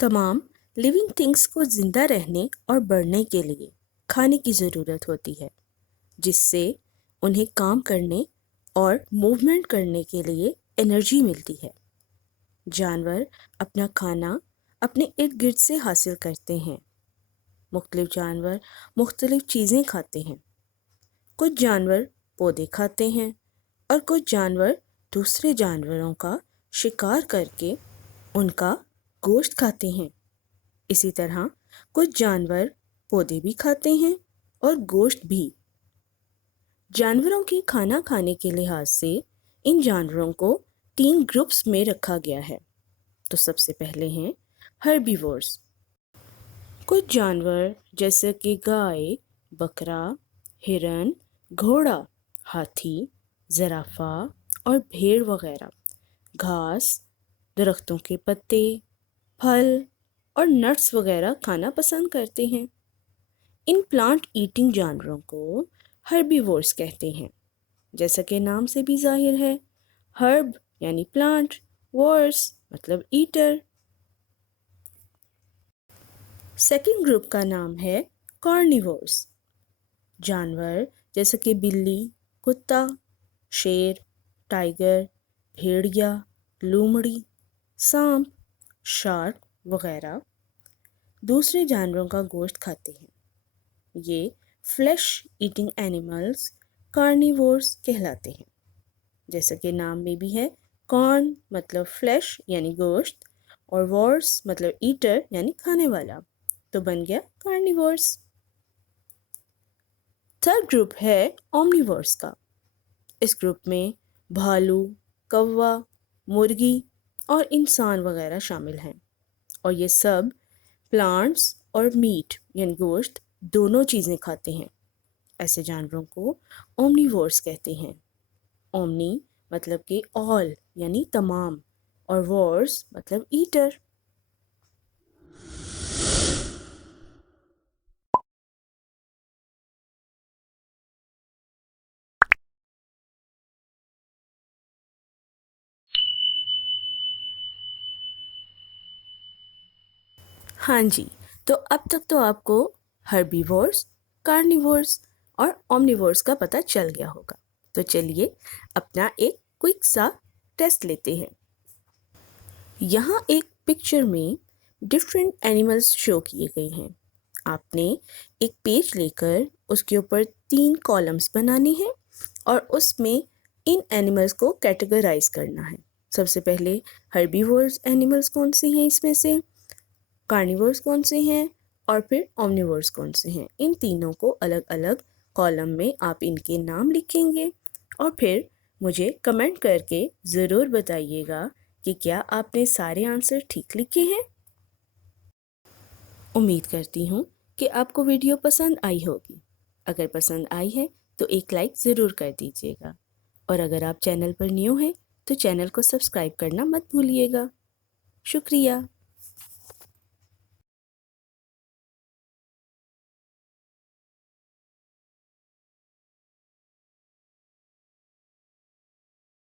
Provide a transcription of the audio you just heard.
तमाम living things को ज़िंदा रहने और बढ़ने के लिए खाने की ज़रूरत होती है, जिससे उन्हें काम करने और मूवमेंट करने के लिए एनर्जी मिलती है। जानवर अपना खाना अपने इर्द गिर्द से हासिल करते हैं। मुख्तलिफ जानवर मुख्तलिफ चीज़ें खाते हैं। कुछ जानवर पौधे खाते हैं और कुछ जानवर दूसरे जानवरों का शिकार करके उनका गोश्त खाते हैं। इसी तरह कुछ जानवर पौधे भी खाते हैं और गोश्त भी। जानवरों के खाना खाने के लिहाज से इन जानवरों को 3 ग्रुप्स में रखा गया है। तो सबसे पहले हैं हर्बीवोर्स। कुछ जानवर जैसे कि गाय, बकरा, हिरन, घोड़ा, हाथी, ज़राफ़ा और भेड़ वगैरह घास, दरख्तों के पत्ते, फल और नट्स वगैरह खाना पसंद करते हैं। इन प्लांट ईटिंग जानवरों को हर्बीवोर्स कहते हैं। जैसा कि नाम से भी जाहिर है, हर्ब यानी प्लांट, वोर्स मतलब ईटर। सेकंड ग्रुप का नाम है कार्निवोर्स। जानवर जैसे कि बिल्ली, कुत्ता, शेर, टाइगर, भेड़िया, लोमड़ी, सांप, शार्क वगैरह दूसरे जानवरों का गोश्त खाते हैं। ये फ्लैश ईटिंग एनिमल्स कार्निवोर्स कहलाते हैं। जैसा कि नाम में भी है, कॉर्न मतलब फ्लैश यानी गोश्त और वोर्स मतलब ईटर यानी खाने वाला, तो बन गया कार्निवोर्स। थर्ड ग्रुप है ओमनिवोर्स का। इस ग्रुप में भालू, कौवा, मुर्गी और इंसान वगैरह शामिल हैं और ये सब प्लांट्स और मीट यानी गोश्त दोनों चीज़ें खाते हैं। ऐसे जानवरों को ओमनिवोर्स कहते हैं। ओमनी मतलब कि ऑल यानी तमाम और वोर्स मतलब ईटर। हाँ जी, तो अब तक तो आपको हर्बीवोर्स, कार्निवोर्स और ओमनिवोर्स का पता चल गया होगा। तो चलिए अपना एक क्विक सा टेस्ट लेते हैं। यहाँ एक पिक्चर में डिफरेंट एनिमल्स शो किए गए हैं। आपने एक पेज लेकर उसके ऊपर 3 कॉलम्स बनाने हैं और उसमें इन एनिमल्स को कैटेगराइज करना है। सबसे पहले हर्बीवोर्स एनिमल्स कौन से हैं इसमें से, कार्निवोर्स कौन से हैं और फिर ओमनिवोर्स कौन से हैं। इन तीनों को अलग अलग कॉलम में आप इनके नाम लिखेंगे और फिर मुझे कमेंट करके ज़रूर बताइएगा कि क्या आपने सारे आंसर ठीक लिखे हैं। उम्मीद करती हूँ कि आपको वीडियो पसंद आई होगी। अगर पसंद आई है तो एक लाइक ज़रूर कर दीजिएगा और अगर आप चैनल पर न्यू हैं तो चैनल को सब्सक्राइब करना मत भूलिएगा। शुक्रिया।